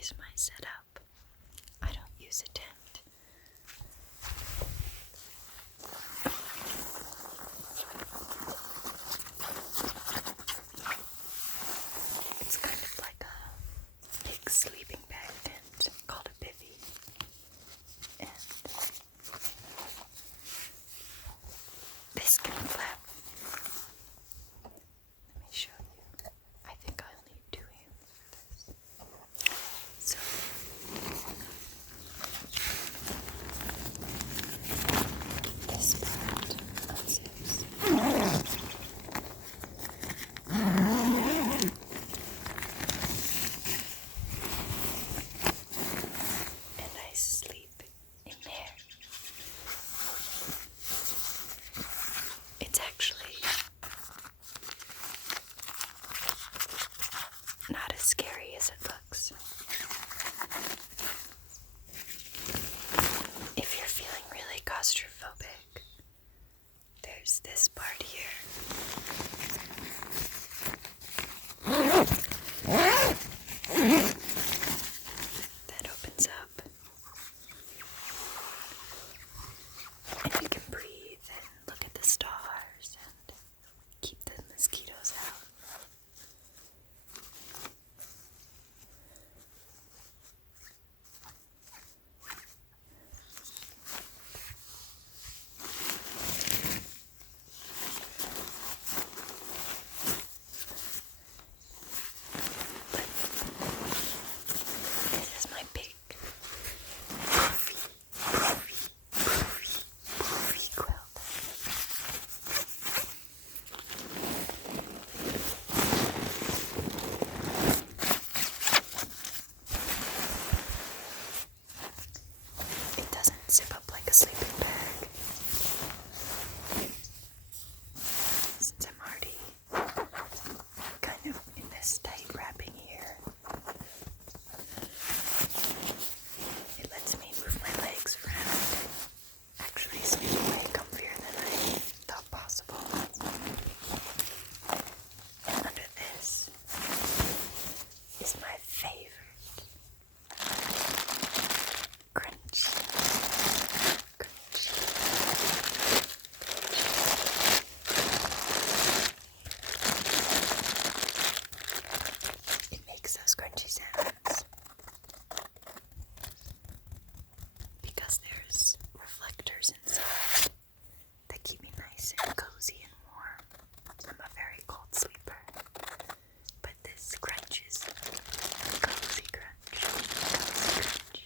is my setup. I don't use a tent. It's kind of like a big sleeping bag tent called a bivvy. And this can flap. Let me show you. I think I'll need 2 hands for this. So this part unzips. And I sleep in there. It's actually not as scary as it looks. If you're feeling really claustrophobic, there's this part here. That opens up. And you can breathe and look at the stars and keep the mosquitoes out. This is my big poofy quilt. It doesn't zip up like a sleeping bag. Since I'm already kind of in this tight wrapping here, it lets me move my legs around. Actually, seems way comfier than I thought possible. And under this is my favorite crunch. It makes those crunchy sounds because there's reflectors inside that keep me nice and cozy and warm. I'm a very cold sleeper, but this crunch is cozy crunch. Cozy crunch.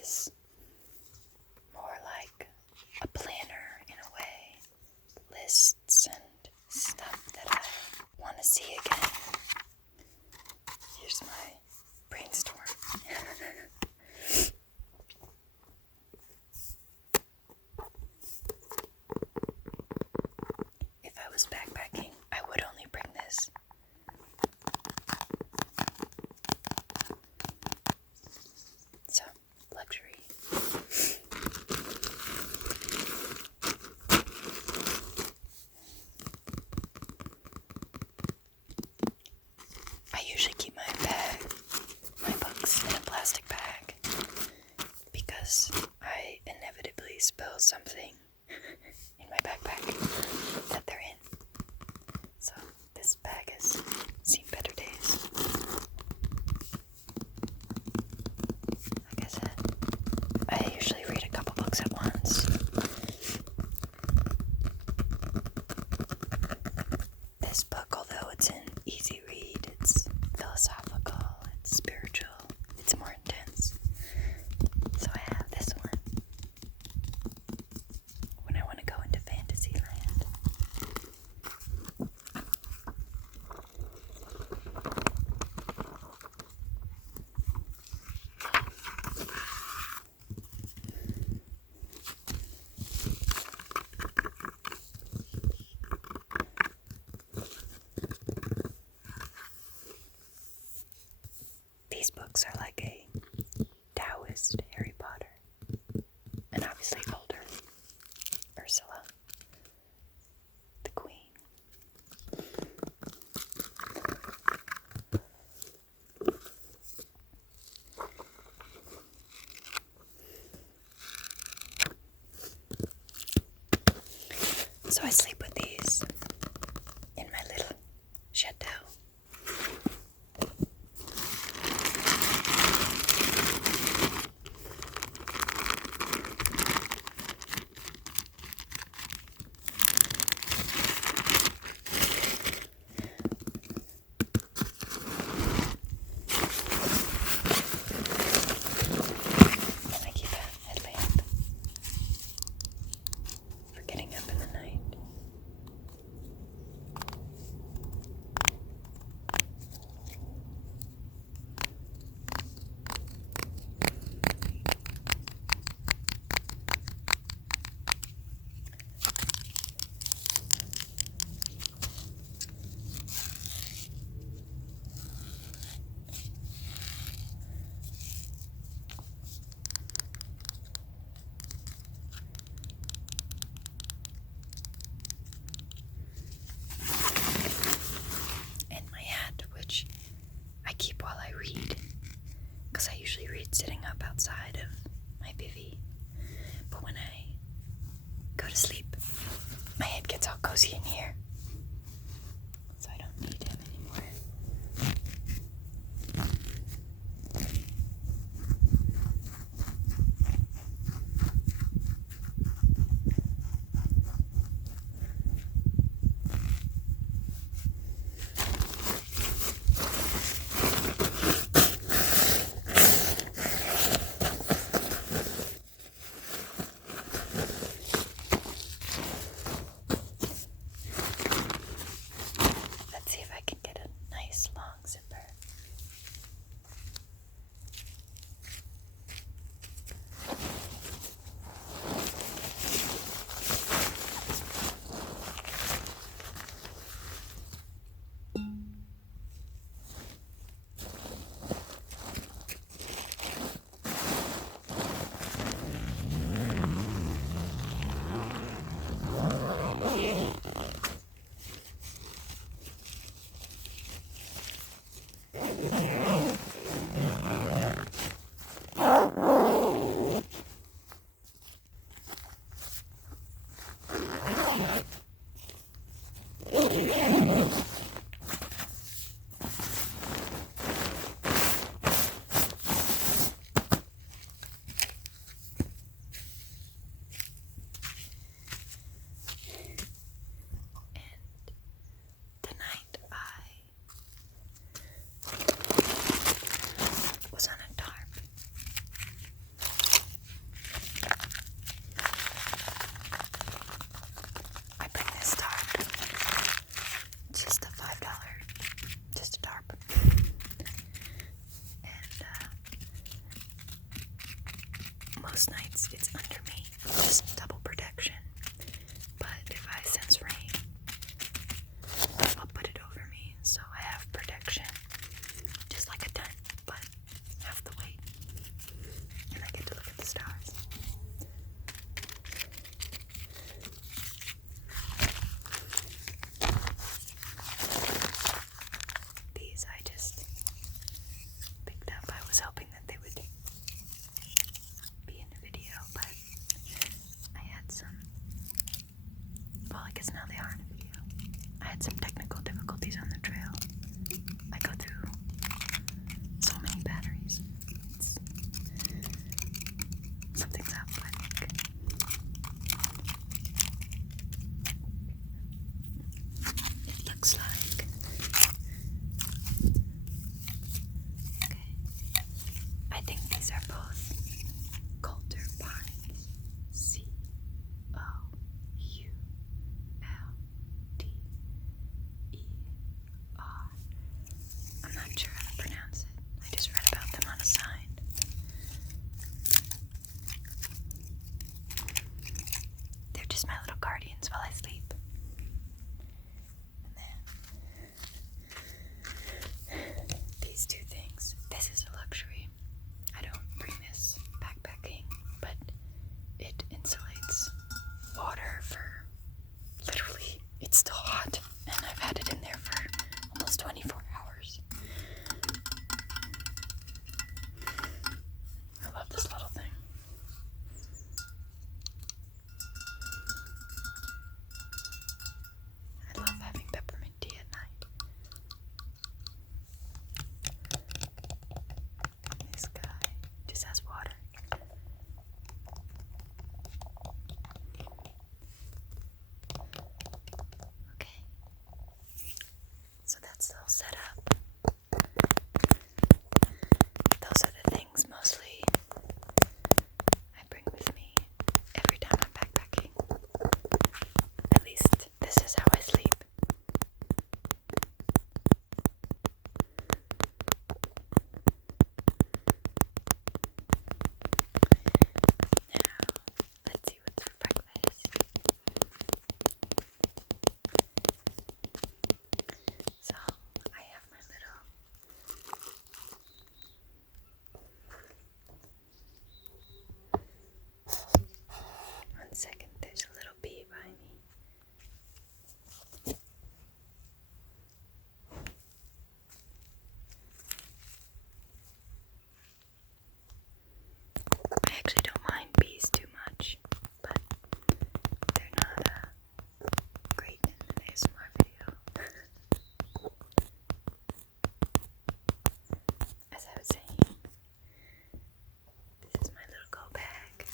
is more like a planner in a way. Lists and stuff that I want to see again. Here's my brainstorm. If I was backpacking, I would only bring this. So, luxury. I usually keep my books in a plastic bag because I inevitably spill something in my backpack that they're in. So this bag has seen better days. Like I said, I usually read a couple books at once. This book, although it's an easy read, it's philosophical, it's spiritual, it's more intense. So I have this one when I want to go into fantasy land. These books are like a Taoist Harry Potter, and obviously older Ursula, the Queen. So I sleep with these in my little chateau. And I keep a headlamp for getting up in the night. And my hat, which I keep while I read, because I usually read sitting up outside of my bivvy. But when I go to sleep, my head gets all cozy in here, so I don't need him anymore. Let's see if I can get a nice long zipper. Was on a tarp. are in a video. I had some technical difficulties on the trail. I go through so many batteries. Something's up, I think. It looks like. Okay. I think these are both Coulter pines. Coulter. I'm not sure how to pronounce it. I just read about them on a sign. They're just my little guardians while I sleep. And then these two things. This is a luxury. I don't bring this backpacking, but it insulates water for literally, it's still hot, and I've had it in there for almost 24 hours. I love this little thing. I love having peppermint tea at night. This guy just has water. Okay. So that's the whole setup. Those are the things mostly I bring with me every time I'm backpacking. At least this is how I sleep. Now, let's see what's for breakfast. So, I have my little one second, there's a little bee by me. I actually don't mind bees too much, but they're not great in an ASMR video. As I was saying, this is my little go bag.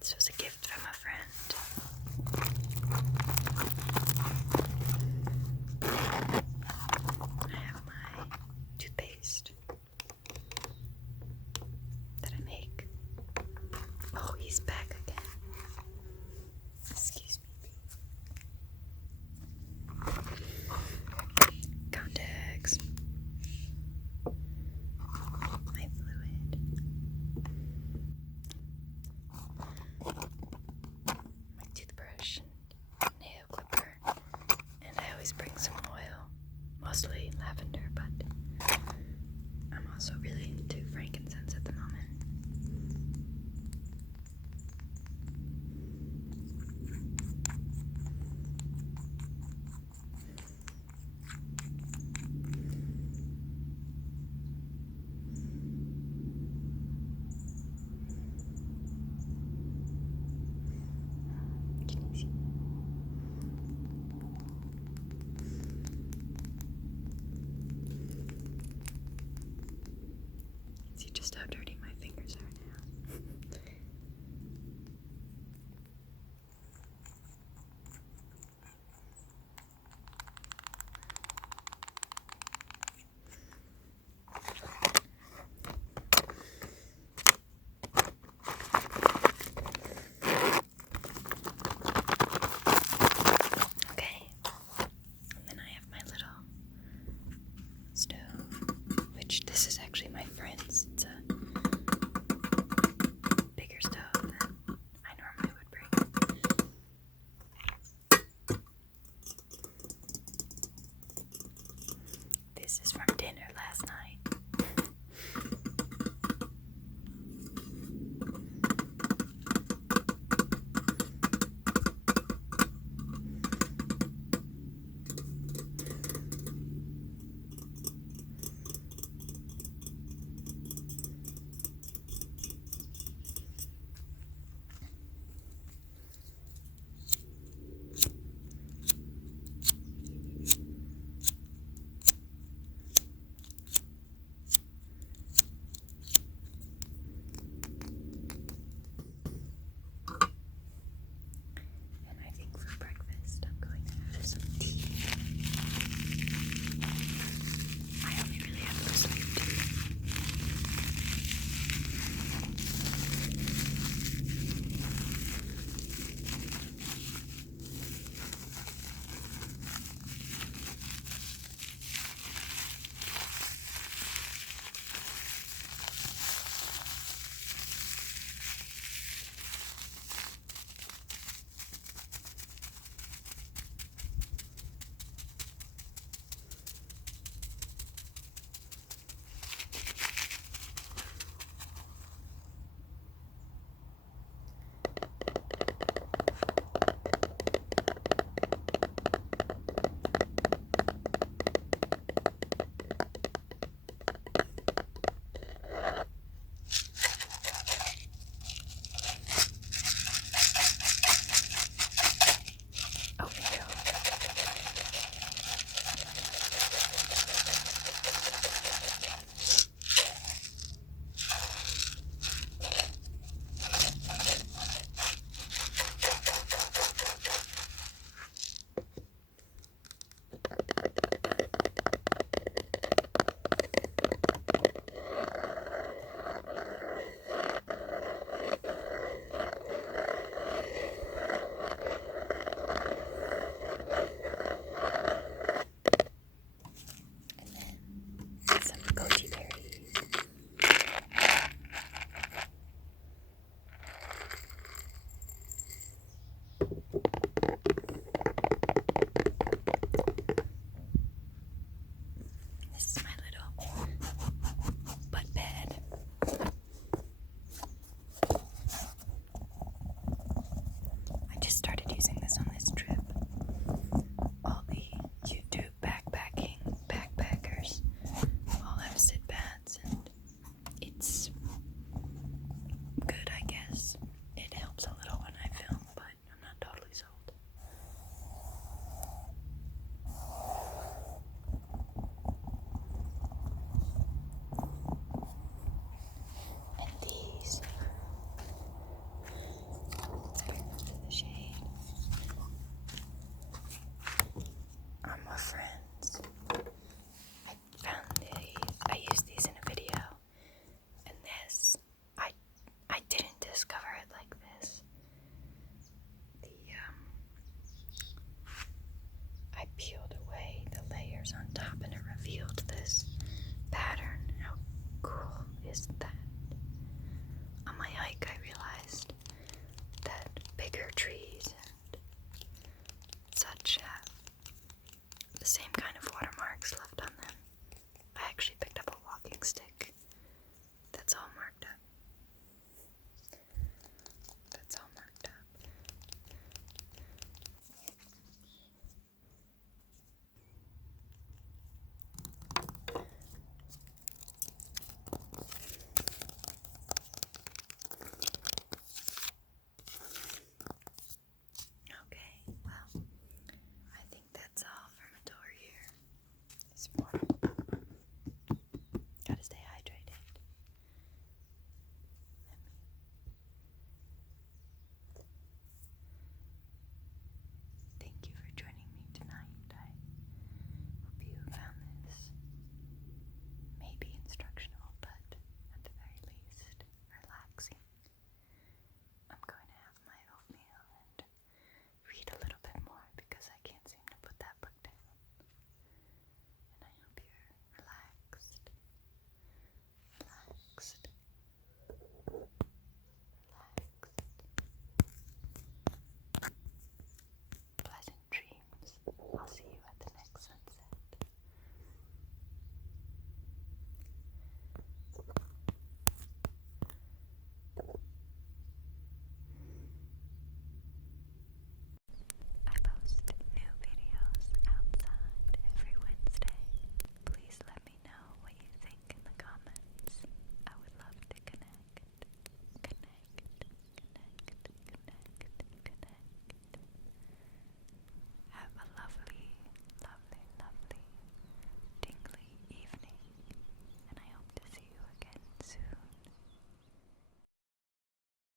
This was a gift from a friend. I have my toothpaste that I make. Oh, he's back again. Excuse me. Contacts. My fluid. My toothbrush and nail clipper. And I always bring some oil. Mostly lavender, but I'm also really into frankincense at the moment. Can you see? See just how one.